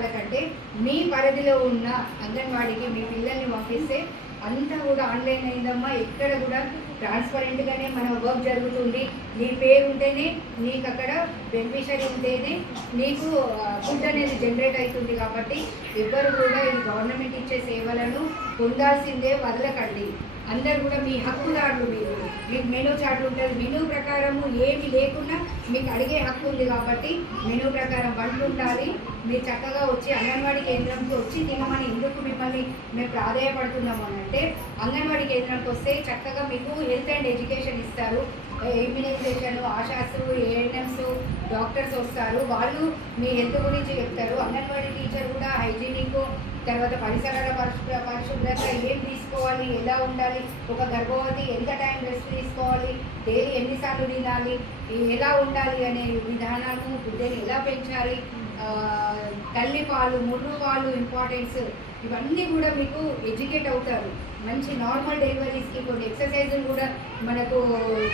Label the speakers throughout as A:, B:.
A: పాఠశాల మీ పరిధిలో ఉన్న అంగన్వాడీకి మీ పిల్లల్ని పంపిస్తే అంతా కూడా ఆన్లైన్ అయిందమ్మా. ఎక్కడ కూడా ట్రాన్స్పరెంట్గానే మన వర్క్ జరుగుతుంది. నీ పేరు ఉంటేనే నీకు అక్కడ బెనిఫిషరీ ఉంటేనే నీకు ఫుడ్ అనేది జనరేట్ అవుతుంది కాబట్టి ఎవ్వరు కూడా ఈ గవర్నమెంట్ ఇచ్చే సేవలను పొందాల్సిందే వదలకండి. అందరు కూడా మీ హక్కుదారులు మీరు. మీకు మెనూ చార్ట్ ఉంటుంది. మెనూ ప్రకారము ఏమి లేకుండా మీకు అడిగే హక్కు ఉంది కాబట్టి మెనూ ప్రకారం వంటలు ఉండాలి. మీరు చక్కగా వచ్చి అంగన్వాడీ కేంద్రంకి వచ్చి తినమని ఎందుకు మిమ్మల్ని మేము ప్రాధాయపడుతున్నాము అని అంటే అంగన్వాడీ కేంద్రంకి వస్తే చక్కగా మీకు హెల్త్ అండ్ ఎడ్యుకేషన్ ఇస్తారు. ఇమ్యునైజేషన్ ఆశాస్త్రు ఏఎన్ఎంస్ డాక్టర్స్ వస్తారు. వాళ్ళు మీ హెల్త్ గురించి చెప్తారు. అంగన్వాడీ టీచర్ కూడా హైజీనిక్ తర్వాత పరిసరాల పరిశుభ్ర పరిశుభ్రత ఏం తీసుకోవాలి ఎలా ఉండాలి ఒక గర్భవతి ఎంత టైం రెస్ట్ తీసుకోవాలి డైలీ ఎన్నిసార్లు తినాలి ఎలా ఉండాలి అనే విధానాలు బిడ్డని ఎలా పెంచాలి తల్లి పాలు ముర్రు పాలు ఇంపార్టెన్స్ ఇవన్నీ కూడా మీకు ఎడ్యుకేట్ అవుతారు. మంచి నార్మల్ డెలివరీస్కి కొన్ని ఎక్సర్సైజులు కూడా మనకు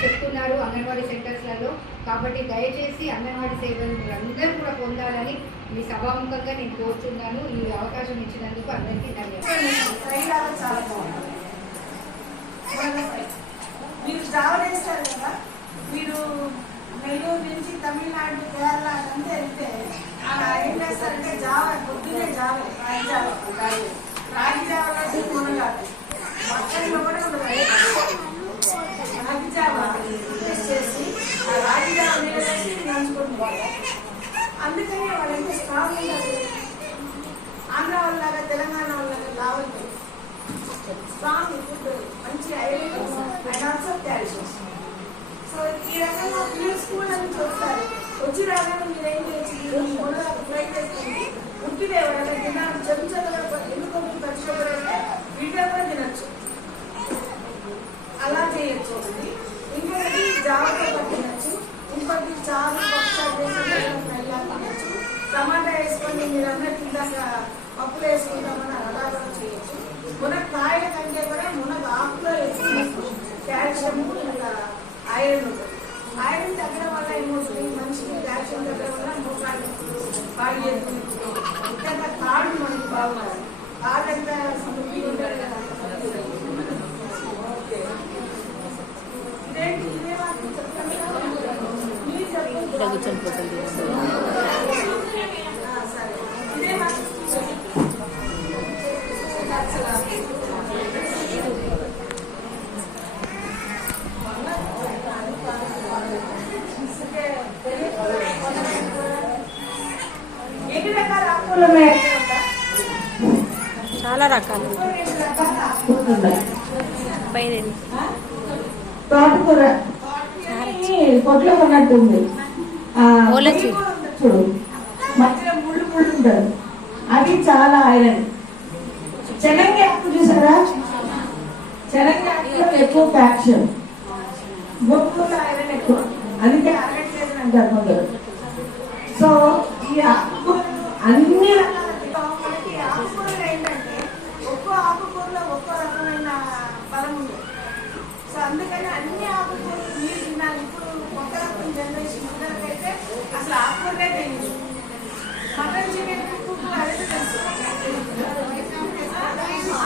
A: చెప్తున్నారు అంగన్వాడీ సెంటర్స్లలో కాబట్టి దయచేసి అంగన్వాడీ సేవలు అందరూ కూడా పొందాలని మీ సభాముఖంగా నేను కోరుతున్నాను. ఈ అవకాశం ఇచ్చినందుకు అందరికీ ధన్యవాదాలు.
B: చాలా బాగుంటుంది మీరు జావ కదా? మీరు నెల్లూరు నుంచి తమిళనాడు కేరళ అంతా వెళ్తే అందుకని వాళ్ళు స్ట్రాంగ్ ఉంటారు ఆంధ్ర వాళ్ళగా తెలంగాణ వాళ్ళలాగా లావద్దు స్ట్రాంగ్ ఫుడ్ మంచి iron and also calcium so ఈ రకంగా పిల్లలు స్కూల్ అని వస్తారు వచ్చి రాగానే మీరు ఏం చేసి మొదలు ఫ్రై చేసుకుంది ఉట్టిదే ఎవరైనా తిన్నాను చెంచగా ఎందుకు మీరు పరిశుభ్రంటే వీటిలో కూడా తినచ్చు అలా చేయొచ్చు ఒకటి ఇంకొకటి జాగ్రత్త తినచ్చు ఇంకొకటి చాలా తినచ్చు టమాటా వేసుకొని మీరు అన్నట్టు తిందాక పప్పులు వేసుకుంటామని అలా కూడా చేయొచ్చు మునక్కాయ కంటే కూడా మునగ ఆకులో ఎక్కువ కాల్షియం ఇంకా ఐరన్ ఉంటుంది ఐరన్ తగ్గడం మనిషికి వల్ల మోకాళ్ళు బాగా చేస్తుంది ఇంకా కాళ్ళు మనకి బాగుండాలి కాళ్ళు ఎంత సమృద్ధి కదా ఇదేంటి ఇదే మీరు చెప్పండి ఆ, సరే ఇదే మాకు ఎన్ని రకాల ఆకుకూరలు ఉన్నాయి
C: చాలా రకాలు.
B: తోటకూర. పొట్లో ఉన్నట్టుంది చూడు. ముళ్ళు ముళ్ళు ఉంటుంది అది చాలా ఐరన్. ఆకు చూసారా? ఆకులో ఎక్కువ బొక్కులో ఐరన్ ఎక్కువ. అందుకే ఐరన్ చేసిన అంటారు సో ఈ అన్ని ఒక్కో ఒక్కో రకమైన సో అందుకని అన్ని ఆకుకూరలు మీరు తినాలి ఇప్పుడు కొత్త రకం జనరేషన్ పిల్లలకైతే అసలు ఆకుకూరలే తెలియదు మటన్ చికెన్ కుక్కు అదే తెలుసు.